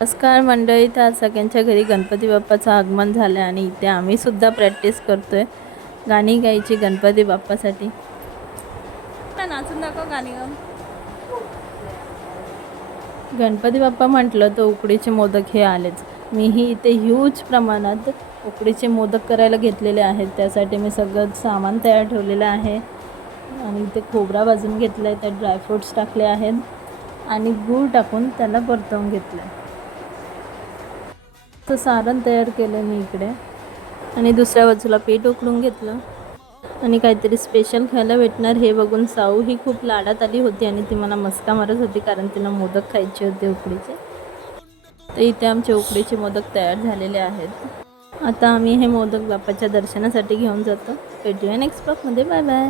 नमस्कार मंडळी, तर आज सगळ्यांच्या घरी गणपती बाप्पाचं आगमन झालं आणि इथे आम्ही सुद्धा प्रॅक्टिस करतोय गाणी गायची गणपती बाप्पासाठी. नाचून दाखव गाणी गा. गणपती बाप्पा म्हटलं तर उकडीचे मोदक हे आलेच. मीही इथे ह्यूज प्रमाणात उकडीचे मोदक करायला घेतलेले आहेत. त्यासाठी मी सगळं सामान तयार ठेवलेलं आहे आणि इथे खोबरा भाजून घेतला आहे, त्यात ड्रायफ्रूट्स टाकले आहेत आणि गूळ टाकून त्याला परतवून घेतलं आहे. तर सारण तयार केलं मी इकडे आणि दुसऱ्या बाजूला पीठ उकडून घेतलं आणि काहीतरी स्पेशल खायला भेटणार हे बघून साऊ ही खूप लाडात आली होती आणि ती मला मस्का मारत होती कारण तिला मोदक खायचे होते उकडीचे. तर इथे आमचे उकडीचे मोदक तयार झालेले आहेत. आता आम्ही हे मोदक बाप्पाच्या दर्शनासाठी घेऊन जातो. भेटूया नेक्स्ट ब्लॉगमध्ये. Bye bye.